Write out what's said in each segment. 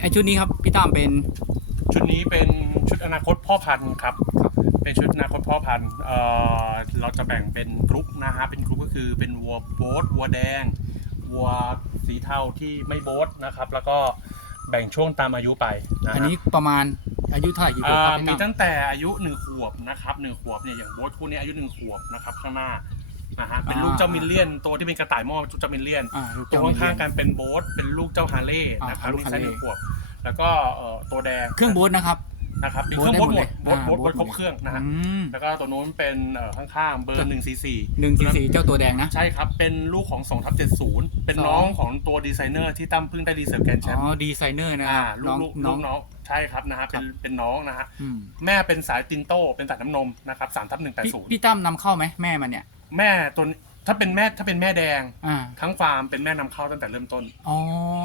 ไอชุดนี้ครับพี่ตั้มเป็น ชุดนี้เป็นชุดอนาคตพ่อพันธุ์ครับ เป็นชุดอนาคตพ่อพันธุ์เอ่อเราจะแบ่งเป็นกรุ๊ปนะฮะ เป็นกรุ๊ปก็คือเป็นวัวโบ๊ทวัวแดง วัวสีเทาที่ไม่โบ๊ทนะครับ แล้วก็แบ่งช่วงตามอายุไปนะฮะ อันนี้ประมาณอายุเท่าไหร่กี่ขวบครับอ่าพี่มีตั้มตั้งแต่อายุหนึ่งขวบนะครับหนึ่งขวบเนี่ยอย่างโบ๊ทคู่นี้อายุหนึ่งขวบนะครับข้างหน้านะฮะเป็นลูกเจ้ามิลเลียนตัวที่เป็นกระต่ายหม้อเป็นเจ้ามิลเลียนอ่าลูกตรเจ้างมิลเลีข้ายงนๆกันเป็นโบ๊ทเป็นลูกเจ้าฮาร์เลย์อ่านะครับลูกนี่ไซส์หฮาร์เลย์นึ่งขวบ แล้วก็เอ่อตัวแดงเครื่องบูทนะครับ นะครับมีบูเคทรื่องได้โบ๊ทหหมมดดเลยโบ๊ทอ่าโบ๊ทโบ๊ทครบเครื่องนะฮะอืมแล้วก็ตัวนู้นเป็นเอ่อข้างๆเบอครัร์บหนึ่งสี่สี่หนึ่งสี่สี่เจ้าตัวแดงนะ ใช่ครับ เป็นลูกของ2ทับ70เป็นสองน้องของตัวดีไซเนอร์ที่ตั้มเพิ่งได้ดีเซอร์แกรนด์แชอ๋มอ ป์ดีไซเนอร์นะคอ่ารับลูกน้องลูกน้องลูกน้องใช่ครับนะฮะเป็นเป็นน้องนะฮะอืมแม่เป็นสายตินโต้เป็นสายน้ำนมนะครับสามทับหนึ่งแปดพี่ศูนย์พี่ตั้มนำเข้าไหมแม่มันเนี่ย แม่ตัวนี้ถ้าเป็นแม่ถ้าเป็นแม่แดง อ่า ทั้งฟาร์มเป็นแม่นำเข้าตั้งแต่เริ่มต้น อ๋อ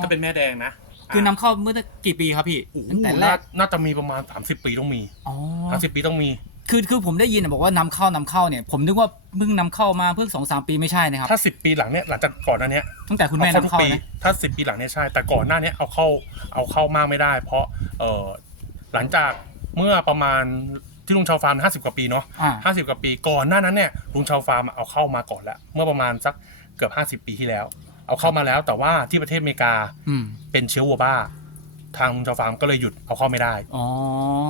ถ้าเป็นแม่แดงนะ คือนำเข้าเมื่อกี่ปีครับพี่โอ้โหตั้งแต่แรน่ากน่าจะมีประมาณ 30 ปีต้องมีอ๋อ30ปีต้องมี คือคือผมได้ยินอะบอกว่านำเข้านำเข้าเนี่ย ผมนึกว่าเพิ่งนำเข้ามาเพิ่งสองสามปีไม่ใช่นะครับ ถ้า 10 ปีหลังเนี่ยหลังจากก่อนหน้าเนี้ยตั้งแต่คุณแม่เอานำเข้าทุกเข้าปีนะถ้า 10 ปีหลังเนี่ยใช่ แต่ก่อนหน้าเนี้ยเอาเข้าเอาเข้ามากไม่ได้ เพราะเออหลังจากเมื่อประมาณที่ลุงชาวฟาร์ม50กว่าปีเนาะอ่า50กว่าปีก่อนหน้านั้นเนี่ยลุงชาวฟาร์มเอาเข้ามาก่อนแล้วเมื่อประมาณสักเกือบ50 ปีที่แล้ว เอาเข้ามาแล้ว แต่ว่าที่ประเทศอเมริกาอืมเป็นเชื้อวัวบ้า ทางลุงชาวฟาร์มก็เลยหยุดเอาเข้าไม่ได้อ๋อ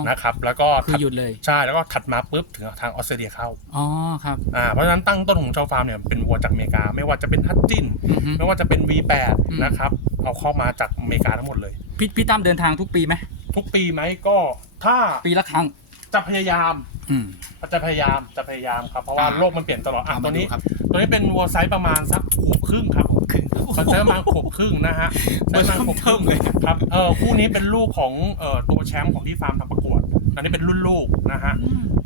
นะครับ แล้วก็คือหยุดเลยใช่แล้วก็ถัดมาปุ๊บถึงทางออสเตรเลียเข้าอ๋อครับอ่าเพราะฉะนั้นตั้งต้นของชาวฟาร์มเนี่ยเป็นวัวจากอเมริกา ไม่ว่าจะเป็นฮัตจินอือฮึ ไม่ว่าจะเป็น V8 อืม นะครับเอาเข้ามาจากอเมริกาทั้งหมดเลย พี่พี่ตั้มเดินทางทุกปีไหมทุกปีไหมก็ถ้าปีละครั้ง จะพยายามอืม จะพยายามจะพยายามครับเพราะว่าอ่า โลกมันเปลี่ยนตลอดอะเอาตัมาวดูนี้ครับ ตัวนี้เป็นวัวไซส์ประมาณสักขวบครึ่งครับขึ้น มันไซส์ประมาณขวบครึ่งนะฮะไซส์ประมาณขวบครึ่งเริ่มเลยครับเออคู่นี้เป็นลูกของเอ่อตัวแชมป์ของที่ฟาร์มทำประกวด อันนี้เป็นรุ่นลูกนะฮะ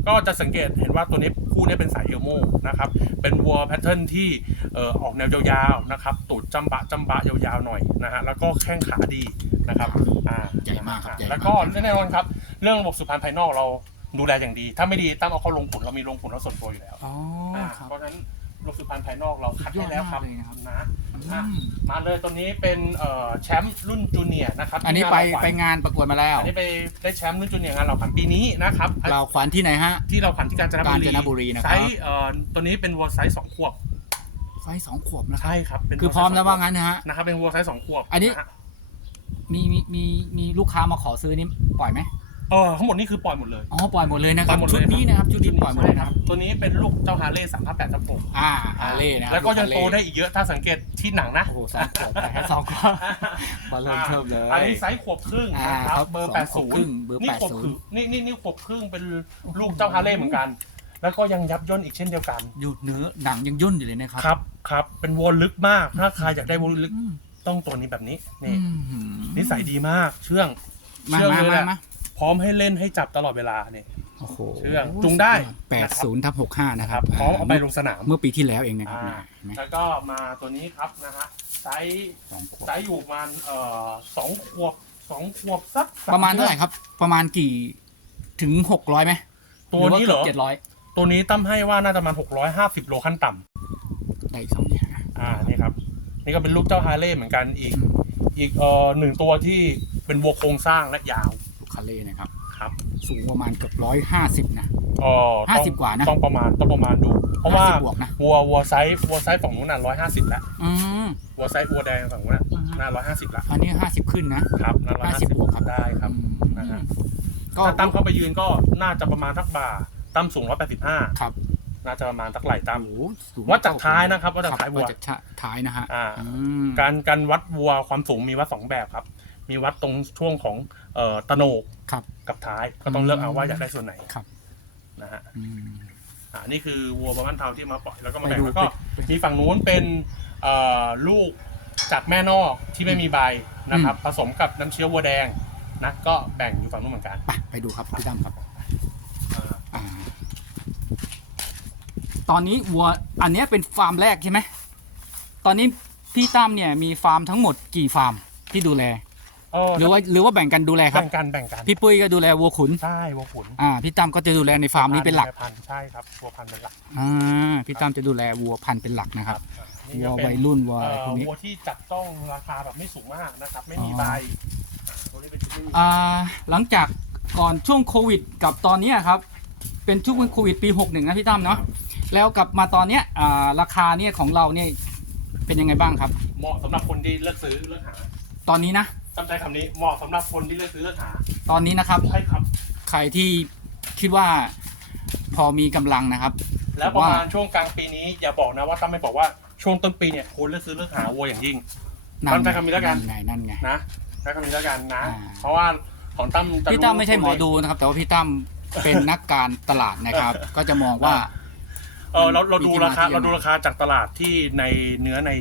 ก็จะสังเกตเห็นว่าตัวนี้คู่นี้เป็นสายเอลโมนะครับเป็นวัวแพทเทิร์นที่เอ่อออกแนวยาวๆนะครับตูดจำบะจำบะยาวๆหน่อยนะฮะแล้วก็แข้งขาดีนะครับอ่าใหญ่มากครับใหญ่มากแล้วก็แน่นอนครับ เรื่องระบบสุพรรณภายนอกเราดูแลอย่างดี ถ้าไม่ดีตั้งเอาเข้าลงขุนเรามีลงขุนเราส่วนตัวอยู่แล้วอ๋ออ่าครับเพราะฉะนั้น ระบบสุพรรณภายนอกเราคัดให้แล้วครับยอดมากเลยนะครับ นะอือะมมาเลยตัวนี้เป็นเอ่อแชมป์รุ่นจูเนียร์นะครับอันนี้ที่ไปงาเราขวัญไปงานประกวดมาแล้ว อันนี้ไปได้แชมป์รุ่นจูเนียร์งานเราขวัญปีนี้นะครับเราขวัญที่ไหนฮะ ที่เราขวัญที่กาญจนบุรีกาญจนบุรีนะครับ ไซส์เอ่อตัวนี้เป็นวัวไซส์สองขวบไฟสองขวบนะครับ ใช่ครับเป็นคือพร้อมแล้วว่างั้นนะฮะ นะครับเป็นวัวไซส์สองขวบอันนี้ะฮะมีมีมีมีลูกค้ามาขอซื้อนี่ปล่อยไหม เออทั้งหมดนี่คือปล่อยหมดเลย อ๋อปล่อยหมดเลยนะคปล่รัอบยหมดชุเลดยนี้นะครับชุดนี้ปล่อยหมดเลยนะใช่ตัวนี้เป็นลูกเจ้าฮาร์เลย์สามพันแปดทับหกอ่าฮาร์เลย์นะครับแล้วก็ยังฮาร์เลโตย์ได้อีกเยอะถ้าสังเกตที่หนังนะ โอ้โหสองขวบแต่แค่สองขวบมาเริ่มเทิมเลยอันนี้ไซส์ขวบครึ่งอ่านะครับครับเบอร์สองแปดขวศูบนครึ่ย์งเบอร์นี่ขวบ80ครึ่งนี่นี่นี่ขวบครึ่งเป็นลูกเจ้าฮาร์เลย์เหมือนกัน แล้วก็ยังยับย่นอีกเช่นเดียวกัน อยู่เนื้อหนังยังย่นอยู่เลยนะครับครับครับเป็นวัวลึกมาก ถ้าใครอยากได้วัวลึกอืมต้องตัวนี้แบบนี้อืนี่มนิสัยดีมากเชื่อง มาเชื่องมาเลยแหมาละ มา พร้อมให้เล่นให้จับตลอดเวลาเนี่ย โอ้โหเชื่องจูงได้แปดศูนย์ทับหกห้านะนะคครัรับบพร้อมเอาไปลงสนาม เมื่อปีที่แล้วเองนะครับอ่าเห็นไหมแล้วก็มาตัวนี้ครับนะฮะไซส์สองขวบไซส์อยู่ประมาณเอ่อสองขวบสองขวบสักสประมาณเท่าไหร่ครับ ประมาณกี่ถึงหกร้อยไหมตัวนี้เหรอเจ็ดร้อยตัวนี้ตั้มให้ว่าน่าจะประมาณหกร้อยห้าสิบโลขั้นต่ำได้อีกสองเนี่ยอ่านี่ครับ นี่ก็เป็นลูกเจ้าฮาร์เลย์เหมือนกันอีก อีกเอ่อหนึ่งตัวที่เป็นวัวโครงสร้างและยาวลูกคาเล่นะครับครับสูงประมาณเกือบร้อยห้าสิบนะอ๋อห้าต้องสิบกว่านะต้องประมาณต้องประมาณดู เพราะว่า50บวกนะวัววัวไซส์วัวไซส์ฝั่งนู้นน่ะร้อยห้าสิบแล้วอืมวัวไซส์วัวแดงฝั่งนู้นน่ะอือฮึน่าร้อยห้าสิบละอันนี้ห้าสิบขึ้นนะครับน่าร้อยห้าสิ50บบวกครับได้ครับอืมนะฮะก็ถ้าตั้มเข้าไปยืนก็น่าจะประมาณทักบ่าตั้มสูงร้อยแปดสิบห้าครับน่าจะประมาณทักไหล่ตั้มโอ้โหสูงวัดจากท้ายนะครับวัดจากท้ายวัววัดจากท้ายนะฮะอ่าอืมการการวัดวัวความสูงมีวัดสองแบบครับ มีวัดตรงช่วงของเอ่อตะโหนกครับ กับท้ายก็ต้องเลือกเอาว่าอยากได้ส่วนไหนครับ นะฮะอืม อ่านี่คือวัวบ้านเทาที่มาปล่อยแล้วก็มาไปแบ่งดูแล้วก็ไปมีฝั่งนู้นเป็นเอ่อลูกจากแม่นอกที่ไม่มีใบนะครับ ผสมกับน้ำเชื้อวัวแดงนะก็แบ่งอยู่ฝั่งนู้นเหมือนกันไปไปดูครับพี่ตั้มครับอ่าอ่าตอนนี้วัวอันเนี้ยเป็นฟาร์มแรกใช่ไหมตอนนี้พี่ตั้มเนี่ยมีฟาร์มทั้งหมดกี่ฟาร์มที่ดูแล เออหรือว่าหรือว่าแบ่งกันดูแลครับ แบ่งกันแบ่งกันพี่ปุ้ยก็ดูแลวัวขุน ใช่วัวขุนอ่า พี่ตั้มก็จะดูแลในฟาร์มนี้เป็นหลัก พันธุ์ใช่ครับวัวพันธุ์เป็นหลักอ่า พี่ตั้มจะดูแลวัวพันธุ์เป็นหลักนะครับ นี่วัก็วเป็นวัยรุ่นวัวเอ่อะไรอพวกนี้ วัวที่จับต้องราคาแบบไม่สูงมากนะครับ ไม่มีอ๋อใบอ่าตัวนี้เป็นอ่า หลังจากก่อนช่วงโควิดกับตอนเนี้ยครับ เป็นช่วงโควิดปี 61 นะพี่ตั้มเนาะ แล้วกลับมาตอนเนี้ยอ่าราคาเนี่ยของเราเนี่ยเป็นยังไงบ้างครับ เหมาะสำหรับคนที่เลือกซื้อเลือกหาตอนนี้นะ จำใจคำนี้เหมาะสำหรับคนที่เลือกซื้อเลือกหาตอนนี้นะครับ ใช่ครับ ใครที่คิดว่าพอมีกำลังนะครับ แล้วประมาณช่วงกลางปีนี้อย่าบอกนะว่าตั้มไม่บอกว่าช่วงต้นปีเนี่ยควรเลือกซื้อเลือกหาวัวอย่างยิ่ง นั่ตั้งใจคำนี้แล้วกัน ไงนั่นไง นะใช้คำนี้แล้วกันนะ อ่า เพราะว่าของตั้มจะพี่ตั้มไม่ใช่หมอดูนะครับ แต่ว่าพี่ตั้มเป็นนักการตลาดนะครับ ก็จะมองว่า เออเราเราดูราคามีที่มาที่เราดูราคาจากตลาดที่ในเนื้อใน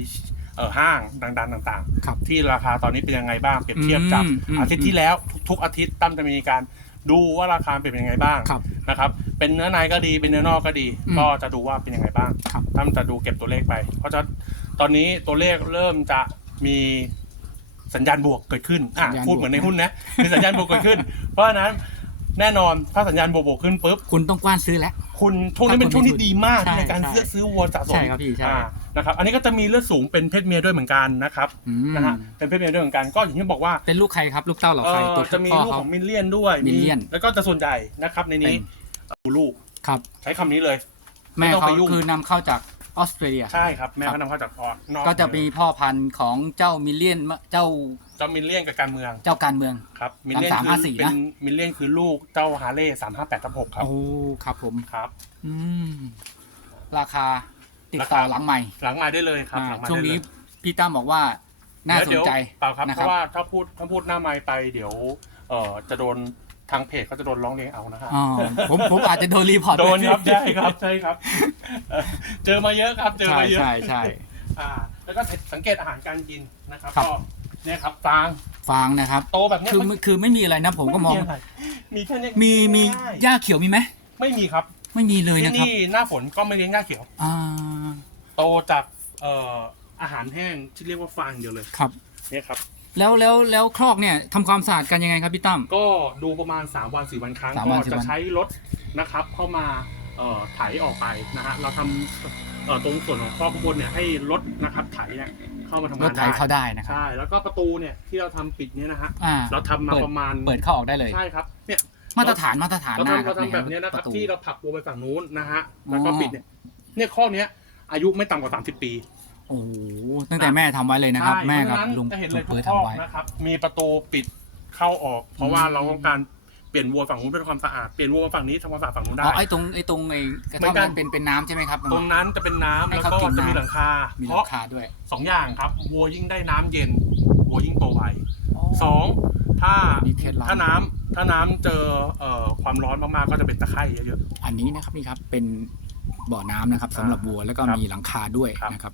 เออห้างดังๆต่างครับ ๆ ที่ราคาตอนนี้เป็นยังไงบ้างเปรียบเทียบจากอืมอืมอาทิตย์ที่แล้วทุกๆอาทิตย์ตั้มจะมีการดูว่าราคาเป็นยังไงบ้างครับนะครับเป็นเนื้อในก็ดีเป็นเนื้อนอกก็ดี อืมก็จะดูว่าเป็นยังไงบ้างครับ ตั้มจะดูเก็บตัวเลขไป เพราะจะตอนนี้ตัวเลขเริ่มจะมีสัญญาณบวกเกิดขึ้นอะสัญญาณพูดบวก เหมือนในหุ้นนะมีสัญญาณบวกเกิดขึ้น เพราะฉะนั้นแน่นอนถ้าสัญญาณบวกบวกขึ้นปุ๊บ คุณต้องกว้านซื้อแล้ว คุณช่วงนี้เป็นช่วงที่ดีมากใช่ในการใช่ เลือกซื้อวัวสะสมใช่ครับพี่ใช่ อ่านะครับ อันนี้ก็จะมีเลือดสูงเป็นเพศเมียด้วยเหมือนกันนะครับอืม นะฮะเป็นเพศเมียด้วยเหมือนกันก็อย่างที่บอกว่า เป็นลูกใครครับ ลูกเต้าเหรอเอ่ใครอตัวจะมีพ่อลูกเขาของมิลเลียนด้วยมิลเลียนแล้วก็จะส่วนใหญ่นะครับในนี้ดูลูกครับ ใช้คำนี้เลย แม่ไม่ต้องเขาไปยุ่ง คือนำเข้าจาก ออสเตรเลีย ใช่ครับแม่ครับเขานำเข้าจากออสนอกก็จะมีพ่อพันธุ์ของเจ้ามิลเลียนเจ้าเจ้ามิลเลียนกับการเมืองเจ้าการเมือง ครับมิลเลียนสามคืห้าอสี่เป็นะนมิลเลียนคือลูกเจ้าฮาร์เลย์สามห้าแปดทับหกครับโอ้ครับผม ครับ อืม ราคาติดต่อราคา หลังใหม่หลังมาได้เลยครับอ่าหลังมาช่วงได้เลนี้ยพี่ตั้มบอกว่าน่าสนใจเดี๋ยวเปล่าครับนะเพครับ ราะว่าถ้าพูดถ้าพูดหน้าไม้ไปเดี๋ยวเอ่อจะโดน ทางเพจเขาจะโดนร้องเรียนเอานะฮะอ๋อผมผมอาจจะโดนรีพอร์ตโดนครับใช่ครับใช่ครับเอ่อเจอมาเยอะครับ เจอใช่มาเยอะใช่ใช่อ่า แล้วก็สังเกตอาหารการกินนะครับครับก็เนี่ยครับฟางฟางนะครับโตแบบเนี้ยคือไม่คือไม่มีอะไรนะผมก็มองไะไรมีแค่เนี้ยมีมีง่ายหญ้าเขียวมีไหมไม่มีครับ ไม่มีเลยที่นะครับนี่หน้าฝนก็ไม่เลี้ยงหญ้าเขียวอ่าโตจากเอ่ออาหารแห้งที่เรียกว่าฟางอย่างเดียวเลยครับเนี่ยครับ แล้วแล้วแล้วครอกเนี่ยทำความสะอาดกันยังไงครับพี่ตั้ม ก็ดูประมาณ 3 วัน 4 วันครั้งสามก็วันสี่จะวันใช้รถนะครับ เข้ามาเอ่อไถออกไปนะฮะเราทำเอ่อตรงส่วนของครอบข้างบนเนี่ยให้รถนะครับไถเนี่ยเข้ามาทำรงาถนไถได้เข้าได้นะครับ ใช่แล้วก็ประตูเนี่ยที่เราทำปิดเนี่ยนะฮะอ่า เราทำมาเปิดประมาณเปิดเข้าออกได้เลย ใช่ครับเนี่ย มาตรฐานมาตรฐานเรามากทำครัเราบทำแบบเนี้ยนะครับปตูที่เราผลักวัวไปฝั่งนู้นนะฮะแล้วก็ปิดเนี่ยเนี่ยข้อเนี้ยอายุไม่ต่ำกว่า 30 ปี โอ้โหตั้งแต่แม่ทำไว้เลยนะครับ ใช่แม่กับเพราะฉะนั้นลุงจะเห็นลุเลยงทุเปิกดข้อทำไว้ นะครับ มีประตูปิดเข้าออก เพราะว่าอืมเราต้องการเปลี่ยนวัวฝั่งนู้นเป็นความสะอาด เปลี่ยนวัวมาฝั่งนี้ทำความสะอาดฝั่งนู้นได้ อ๋อไอ้ตรงไอ้ตรงไอ้กระท่อมเหมือนกันนั้นเป็นเป็นน้ำใช่ไหมครับตรงนั้นจะเป็นน้ำให้แล้วเขาก็กินจะมีน้ำหลังคา มีเพราราะคาด้วยสองอย่างครับ วัวยิ่งได้น้ำเย็น วัวยิ่งโตไวสองถ้ามีเคล็ดลับถ้าน้ำถ้าน้ำเจอเอ่อความร้อนมากๆก็จะเป็นตะไคร่เยอะ อันนี้นะครับนี่ครับเป็นบ่อน้ำนะครับสำหรับวัวแล้วก็ครับมีหลังคาด้วยครับ นะครับ